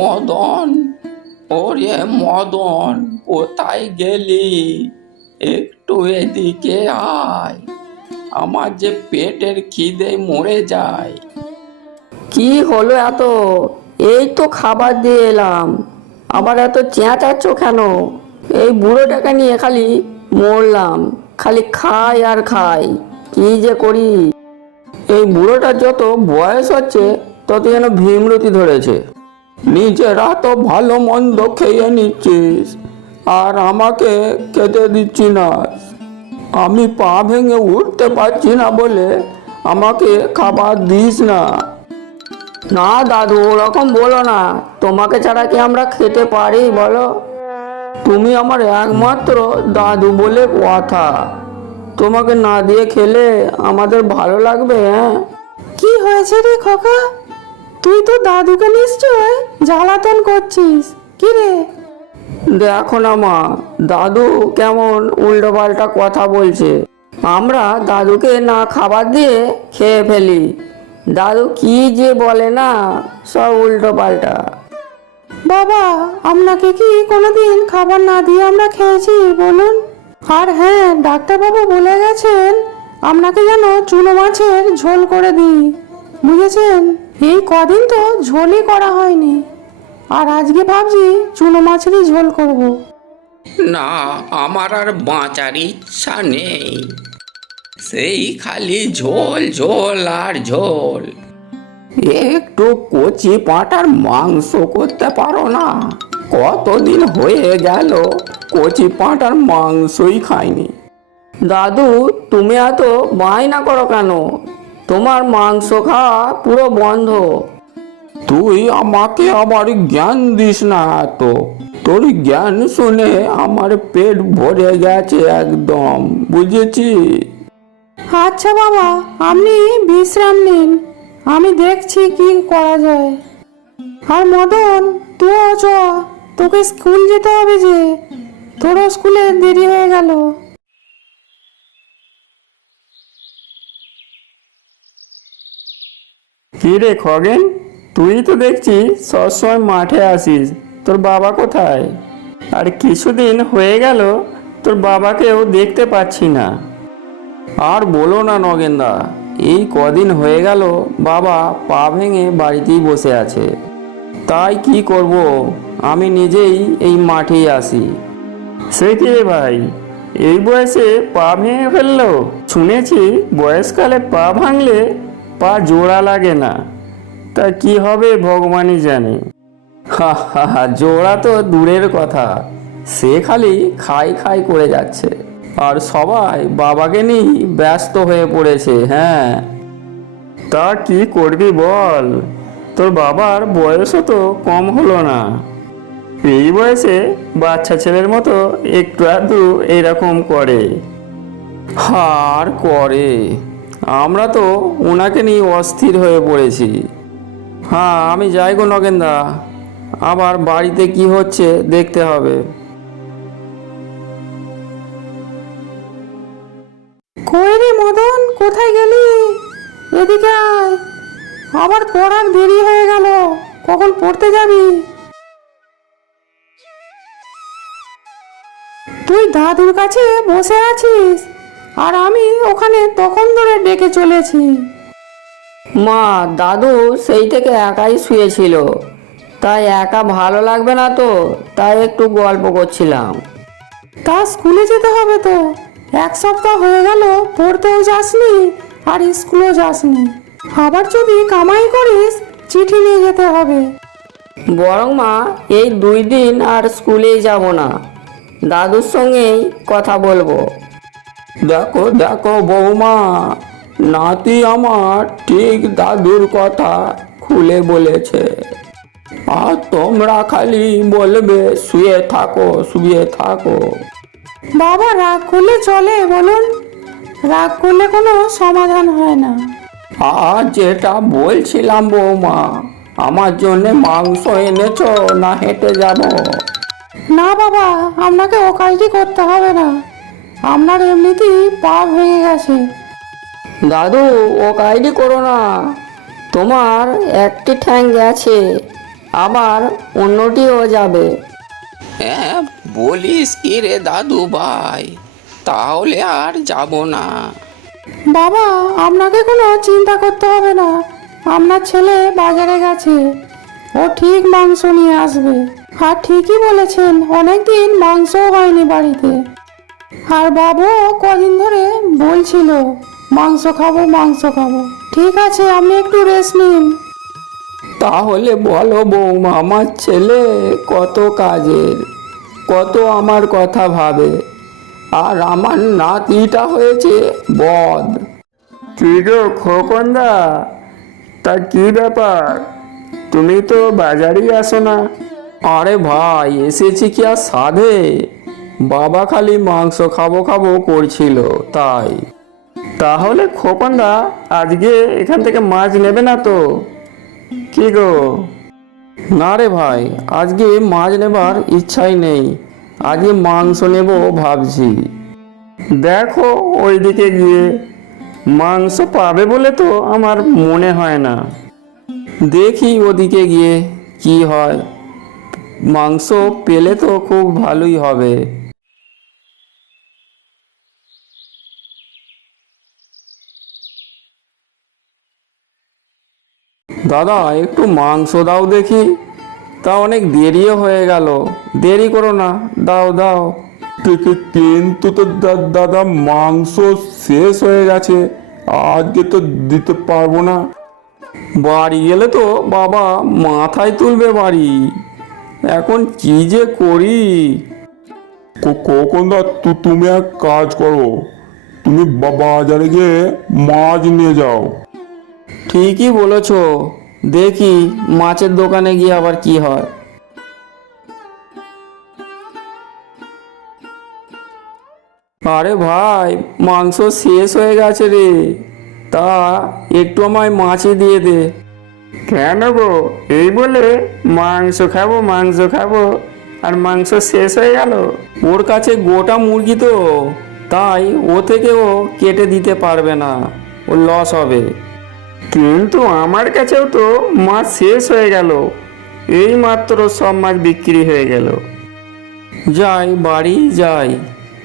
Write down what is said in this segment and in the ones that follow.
মদন, ওরে মদন, কোথায় গেলি? একটু এদিকে আয়, আমার যে পেটের খিদে মরে যায়। কি হলো এত? এই তো খাবার দিয়ে এলাম। আবার এত চেঁচাচ্ছ কেন? এই বুড়োটাকে নিয়ে খালি মরলাম, খালি খাই আর খাই, কি যে করি? এই বুড়োটার যত বয়স হচ্ছে, তত যেন ভীমরতি ধরেছে। নিজেরা তো ভালো মন্দ খেয়ে নিচ্ছিস, আর আমাকে খেতে দিচ্ছি না। আমি পা ভেঙে উঠতে পারছি না বলে আমাকে খাবার দিস না। না দাদু, ওরকম বলো না। তোমাকে ছাড়া কি আমরা খেতে পারি, বলো? তুমি আমার একমাত্র দাদু বলে কথা। তোমাকে না দিয়ে খেলে আমাদের ভালো লাগবে হ্যাঁ? কি হয়েছে রে খোকা? তুই তো দাদুকে নিশ্চয় জ্বালাতন করছিস। কি রে? দেখো না মা দাদু কেমন উল্টো পাল্টা কথা বলছে। আমরা দাদুকে না খাবার দিয়ে খেয়ে ফেলি। দাদু কি যে বলে না সব উল্টো পাল্টা বাবা আপনাকে কি কোনোদিন খাবার না দিয়ে আমরা খেয়েছি বলুন? আর হ্যাঁ ডাক্তারবাবু বলে গেছেন আপনাকে যেন চুনো মাছের ঝোল করে দিই। বুঝেছেন? এই কদিন তো ঝোলই করা হয়নি। আর আজকে ভাবছি চুনো মাছেরই ঝোল করব। না, আমার আর বাঁচার ইচ্ছা নেই। সেই খালি ঝোল ঝোল আর ঝোল। একটু কচি পাঁটার মাংস করতে পারো না? কতদিন হয়ে গেল কচি পাঁটার মাংসই খাইনি। দাদু, তুমি এত বায়না করো কেন? তোমার মাংস খাওয়া পুরো বন্ধ। তুই আমাকে আবার জ্ঞান দিস না এত। তোর জ্ঞান শুনে আমার পেট ভরে গেছে একদম বুঝেছি আচ্ছা বাবা আপনি বিশ্রাম নিন। আমি দেখছি কি করা যায়। আর মদন তুই চ। তোকে স্কুল যেতে হবে যে। তোরও স্কুলে দেরি হয়ে গেল। কি রে খগেন? তুই তো দেখছি সবসময় মাঠে আসিস। তোর বাবা কোথায়? আর কিছুদিন হয়ে গেল, তোর বাবাকেও দেখতে পাচ্ছি না। আর বলো না নগেনদা, এই কদিন হয়ে গেল বাবা পা ভেঙে বাড়িতেই বসে আছে। তাই কি করব? আমি নিজেই এই মাঠেই আসি। সে রে ভাই? এই বয়সে পা ভেঙে ফেলল? শুনেছি বয়সকালে পা ভাঙলে পা জোড়া লাগে না। তা কি হবে ভগবানই জানে। হা হা জোড়া তো দূরের কথা। সে খালি খাই খাই করে যাচ্ছে। আর সবাই বাবাকে নিয়ে ব্যস্ত হয়ে পড়েছে হ্যাঁ। তা কি করবি বল? তোর বাবার বয়সও তো কম হলো না। এই বয়সে বাচ্চা ছেলের মতো একটু আধটু এরকম করে। আর করে। আমরা তো ওনাকে নিয়ে অস্থির হয়ে পড়েছি। হ্যাঁ আমি যাই গো নগেনদা। আবার বাড়িতে কি হচ্ছে দেখতে হবে। কই রে মদন, কোথায় গেলি? এদিকে আয়। আবার পড়ার দেরি হয়ে গেল। কখন পড়তে যাবি? তুই দাদুর কাছে বসে আছিস? আর আমি ওখানে তখন ধরে ডেকে চলেছি। মা দাদু সেই থেকে একাই শুয়েছিল। তাই একা ভালো লাগবে না তো তাই একটু গল্প করছিলাম। তা স্কুলে যেতে হবে তো। এক সপ্তাহ হয়ে গেল পড়তেও যাসনি আর স্কুলেও যাসনি। আবার যদি কামাই করিস চিঠি নিয়ে যেতে হবে। বরং মা এই দুই দিন আর স্কুলেই যাব না। দাদুর সঙ্গেই কথা বলব। দেখো দেখো বৌমা নাতি আমার ঠিক দাদুর কথা খুলে বলেছে। আর তোমরা খালি বলবে শুয়ে থাকো শুয়ে থাকো। বাবা রাগ করলে চলে বলুন। রাগ করলে কোনো সমাধান হয় না। আর যেটা বলছিলাম বৌমা আমার জন্য মাংস এনেছো না হেঁটে যাব? না বাবা আপনাকে ও কাজটি করতে হবে না। আপনার এমনিতেই পা ভেঙে গেছে। দাদু ও কাজটি করো না। তোমার একটি ঠ্যাং গেছে আবার অন্যটিও যাবে। হ্যাঁ বলিস কি রে দাদু ভাই? তাহলে আর যাব না। বাবা আপনাকে কোনো চিন্তা করতে হবে না। আপনার ছেলে বাজারে গেছে। ও ঠিক মাংস নিয়ে আসবে। আর ঠিকই বলেছেন অনেকদিন মাংসও হয়নি বাড়িতে। আর বাবু কদিন ধরে বলছিল মাংস খাব মাংস খাব। ঠিক আছে আমি একটু রেস্ট নিন। তাহলে বলো বৌমা আমার ছেলে কত কাজের কত আমার কথা ভাবে আর আমার নাতিটা হয়েছে বদ। কি গো খোকনদা? তা কি ব্যাপার? তুমি তো বাজারেই আসো না। আরে ভাই এসেছি কি আর সাধে? বাবা খালি মাংস খাব খাব করছিল, তাই। তাহলে খোকনদা আজকে এখান থেকে মাছ নেবে না তো? কি গো? না রে ভাই, আজকে মাছ নেবার ইচ্ছাই নেই। আজকে মাংস নেব ভাবছি। দেখো ওইদিকে গিয়ে। মাংস পাবে বলে তো আমার মনে হয় না। দেখি ওদিকে গিয়ে কি হয়। মাংস পেলে তো খুব ভালোই হবে। দাদা একটু মাংস দাও দেখি। তা অনেক দেরিও হয়ে গেল। দেরি করো না দাও দাও। কিন্তু তো দাদা মাংস শেষ হয়ে গেছে। আজকে তো দিতে পারব না। বাড়ি গেলে তো বাবা মাথায় তুলবে বাড়ি। এখন কি যে করি? কখন দা তু- তুমি এক কাজ করো। তুমি বাজারে গিয়ে মাছ নিয়ে যাও। ঠিকই বলেছ। দেখি মাছের দোকানে গিয়ে আবার কি হয়। আরে ভাই মাংস শেষ হয়ে গেছে রে। তা একটু আমায় মাছই দিয়ে দে। কেন গো? এই বলে মাংস খাব মাংস খাব আর মাংস শেষ হয়ে গেল। ওর কাছে গোটা মুরগি তো তাই ও থেকে ও কেটে দিতে পারবে না। ওর লস হবে। কিন্তু আমার কাছেও তো মাছ শেষ হয়ে গেল। এই মাত্র সব মাছ বিক্রি হয়ে গেল। যাই, বাড়ি যাই।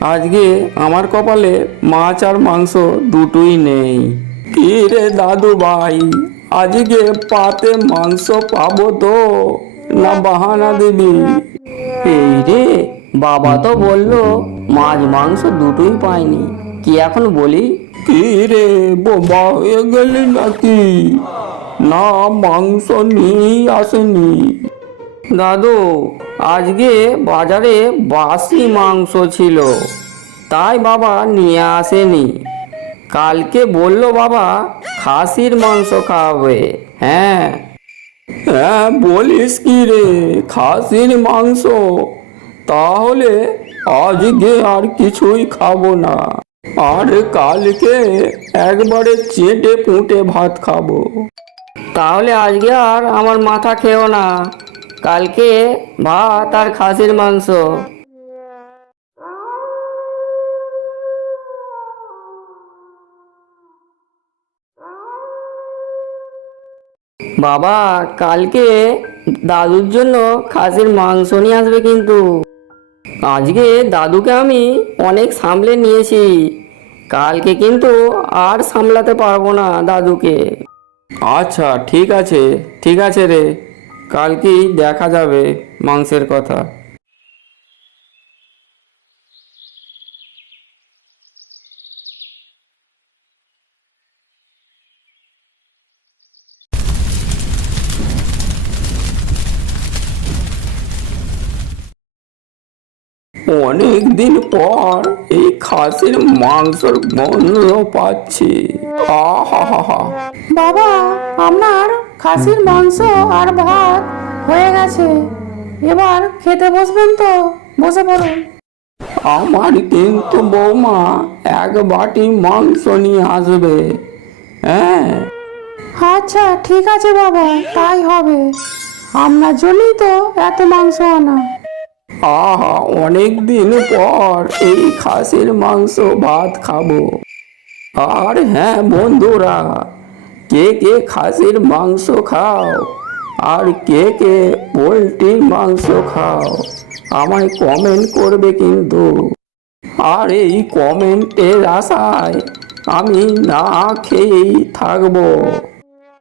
আজকে আমার কপালে মাছ আর মাংস দুটোই নেই। কি রে দাদু ভাই, আজকে পাতে মাংস পাবো তো? না বাহানা দিবি? এই রে, বাবা তো বলল মাছ মাংস দুটোই পাইনি। কি এখন বলি? কি রে হয়ে গেলি নাকি? না, মাংস নিয়েই আসেনি। দাদু, আজকে বাজারে বাসি মাংস ছিল, তাই বাবা নিয়ে আসেনি। কালকে বলল বাবা, খাসির মাংস খাবে হ্যাঁ। হ্যাঁ বলিস কি রে, খাসির মাংস। তাহলে আজকে আর কিছুই খাব না। আর কালকে একবারে চেটে পুঁটে ভাত খাব। তাহলে আজকে আর আমার মাথা খেও না। কালকে ভাত আর খাসির মাংস। বাবা, কালকে দাদুর জন্য খাসির মাংস নিয়ে আসবে কিন্তু। আজকে দাদুকে আমি অনেক সামলে নিয়েছি। কালকে কিন্তু আর সামলাতে পারব না দাদুকে। আচ্ছা ঠিক আছে ঠিক আছে রে। কালকেই দেখা যাবে মাংসের কথা? অনেক দিন পর এই খাসির মাংসর গন্ধ পাচ্ছি। আহা বাবা আপনার খাসির মাংস আর ভাত হয়ে গেছে। এবার খেতে বসবেন তো বসে পড়ুন। আমার কিন্তু বৌমা এক বাটি মাংস নিয়ে আসবে। হ্যাঁ? আচ্ছা ঠিক আছে বাবা তাই হবে। আপনার জন্যই তো এত মাংস আনা। আহা, অনেক দিন পর এই খাসির মাংস ভাত খাব। আর হ্যাঁ বন্ধুরা, কে কে খাসির মাংস খাও? আর কে কে পোলট্রির মাংস খাও? আমায় কমেন্ট করবে কিন্তু। আর এই কমেন্টের আশায় আমি না খেয়েই থাকব।